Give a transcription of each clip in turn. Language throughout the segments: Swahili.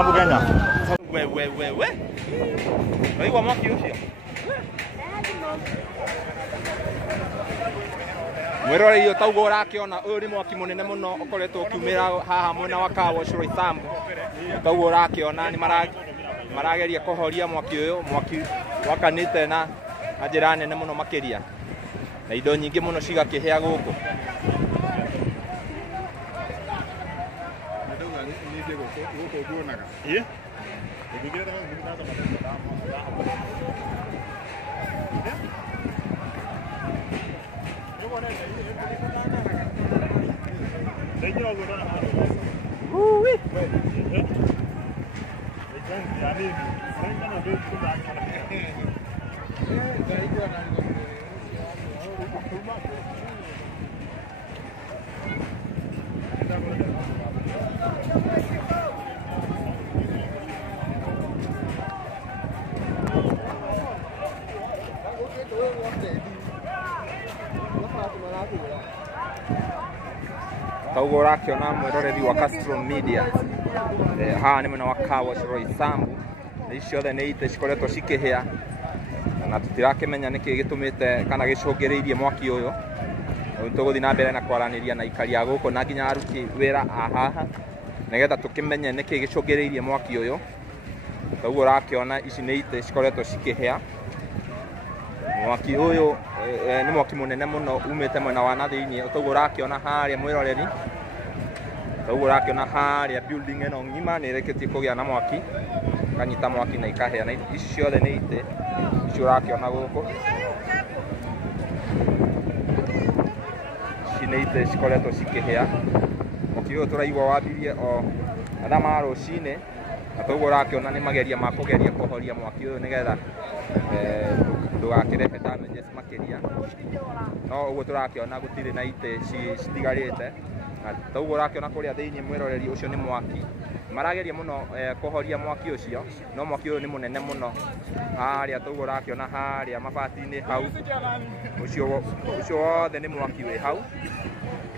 Sambu Kenya. We. Waigua mwaki ucio. Mwirore iyo taugo urakiona uyu ni mwaki munene muno ukoretwo ukiumira haha mwena wa Car Wash Roysambu. Taugo urakiona ni marageria kuhoria mwaki uyu, mwaki wakanite na njira nene muno makiria. Na indo nyingi muno cigakihia guku. Taugo urakiona mwiroreri wa Castro Media haha ni mwena wa Car Wash Roysambu. Ici ciothe nĩ ite cikoretwo cikĩhĩa na tũtirakĩmenya nĩkĩ gĩtũmĩte kana gĩcũngĩrĩirie mwaki ũyũ. Tũgũthiĩ na mbere na kwaranĩria na aikari a gũkũ na nginya aruti wĩra a haha nĩgetha tũkĩmenye nĩkĩ gĩcũngĩrĩirie mwaki ũyũ. Taugo ũrakĩona ici nĩ ite cikoretwo cikĩhĩa. Mwaki ũyũ nĩ mwaki mũnene mũno umĩte mwena wa na thĩinĩ. Taugo ũrakĩona harĩa mwĩroreri, taugo ũrakĩona harĩa building ĩno ng'ima nĩ ĩrĩkĩtie kũgĩa na mwaki, kanyita mwaki na ikahĩa. Na ici ciothe nĩ ite ici ũrakĩona gũkũ, ici nĩ ite cikoretwo cikĩhĩa. Mwaki ũyũ tũraigua wambirie o mathaa ma rũcinĩ, na taugo ũrakĩona nĩ mageria ma kũgeria kũhoria mwaki ũyũ nĩgetha ndũgakĩrehe damages makĩria. No ũguo tũrakĩona gũtirĩ na ite citigarĩte. Na taugo ũrakĩona kũrĩa thĩinĩ mwĩroreri ũcio nĩ mwaki. Marageria mũno kũhoria mwaki ũcio, no mwaki ũyũ nĩ mũnene mũno. Harĩa taugo ũrakĩona harĩa mabati-inĩ hau, ũcio wothe nĩ mwaki wĩ hau.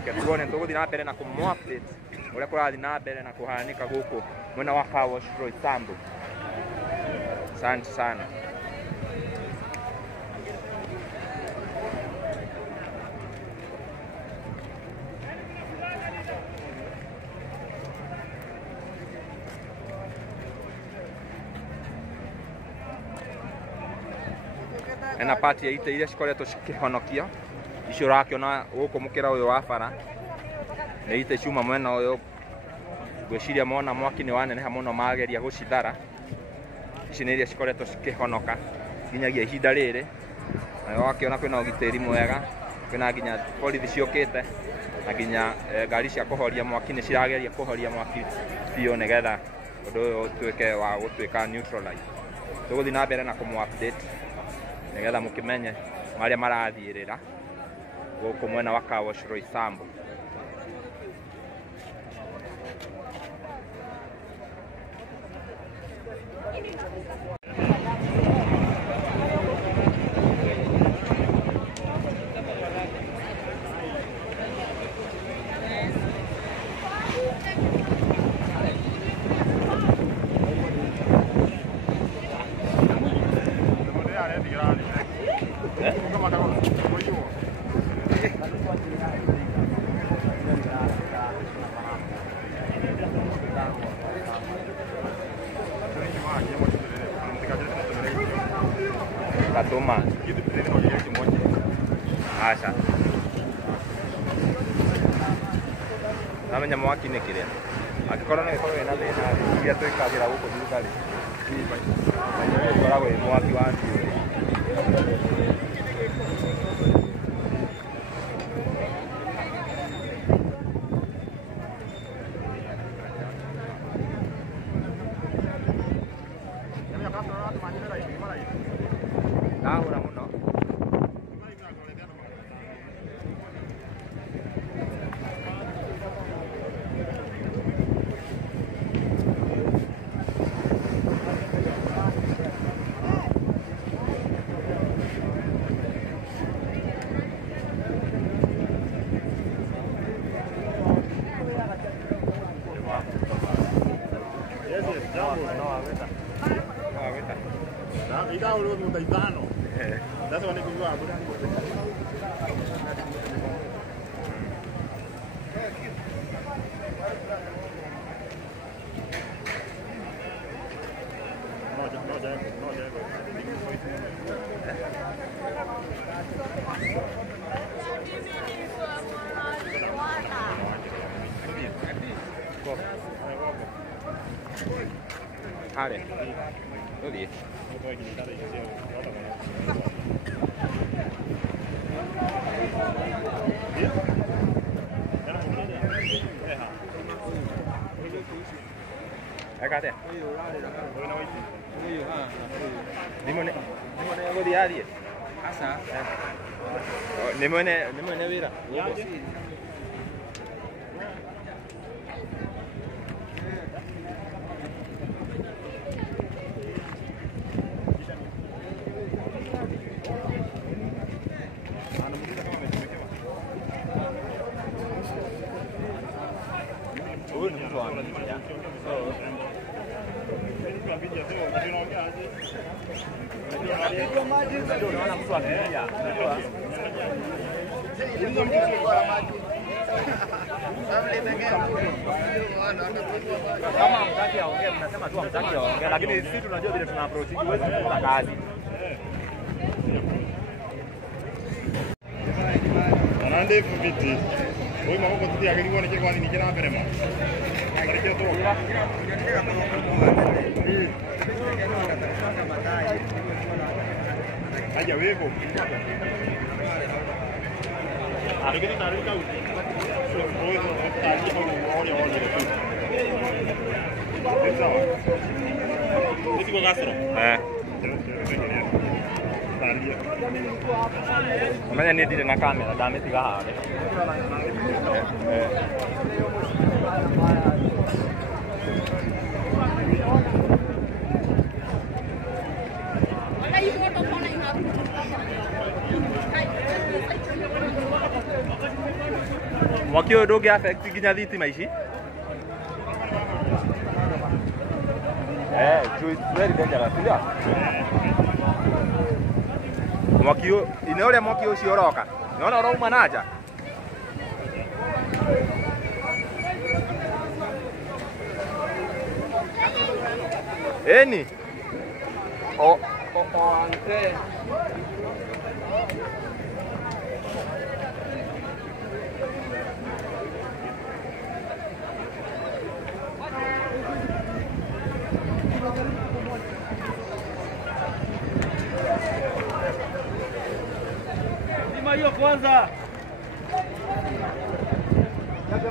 Reke tuone, tũgũthiĩ na mbere na kũmũ-update ũrĩa kũrathiĩ na mbere na kũhanĩka gũkũ mwena wa Car Wash Roysambu. Asante sana. Ena pati ya ite iria cikoretwo cikĩhonokia. Ici ũrakĩona gũkũ mũkĩra ũyũ wa bara nĩ ite ciuma mwena ũyũ, ngwĩciria mona mwaki nĩ waneneha mũno mageria gũcithara. Ici nĩ iria cikoretwo cikĩhonoka nginyagia ihinda rĩrĩ. Na wakĩona kwĩna ũgitĩri mwega, kwĩna nginya borithi ciũkĩte na nginya ngari cia kũhoria mwaki nĩ cirageria kũhoria mwaki biũ nĩgetha ũndũ ũyũ ũtuĩke wa gũtuĩka neutralize. Tũgũthiĩ na mbere na kũmũ-update nĩgetha mũkĩmenye marĩa marathiĩrĩra gũkũ mwena wa Car Wash Roysambu. Katoma. Asa. Namenya mwaki nĩ kĩrĩa. Angĩkorwo nĩ gĩkorwo wĩna thĩna iria twĩkagĩra gũkũ thutha-rĩ, ũkoragwo wĩ mwaki wa ndiũrĩ. Ndahũra mũno. Ida ulo mutaitano. Sasa wanikuwa hapo. Hale. Odi. Agate. Nimone ngodi ali. Asa. Nimone wira. Kama mtaki aongee mnasema tu mtaki aongee, lakini sisi tunajua vile tuna approach huwezi kufuta kazi. Anande fiti. Wewe mambo kwa tia gani wanaje kwani nikira mbele ma. Bariki tu. Aja wewe. Arigeni tarika uti. Wewe taji kwa ole ole. Sawa. Nisi kwa gasro. Umenya ni ndire na kamera ndamitiga hare. Mwaki ũyũ ndũngĩ affect nginya thitima ici? It's very dangerous, ndio? Mwaki ũyũ, ine ũrĩa mwaki ũcio ũroka, nĩwona ũrauma na nja? Eni? Ante. Zima hiyo kwanza.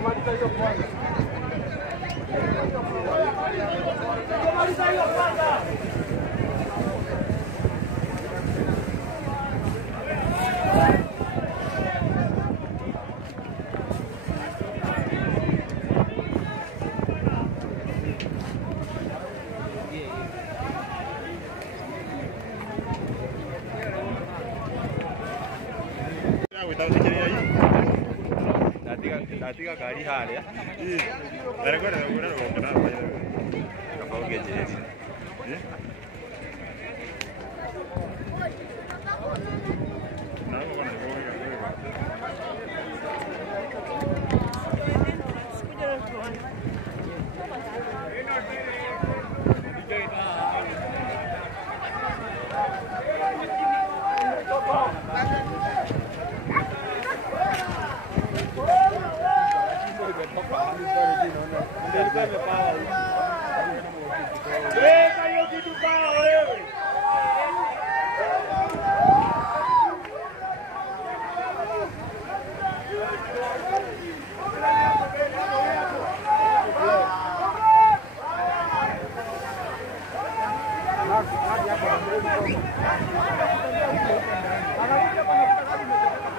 Maliza hiyo kwanza. Maliza hiyo kwanza. Natiga gari haria. Ndaragora ngura ngora ngora. Kapoge jeje. Anakuja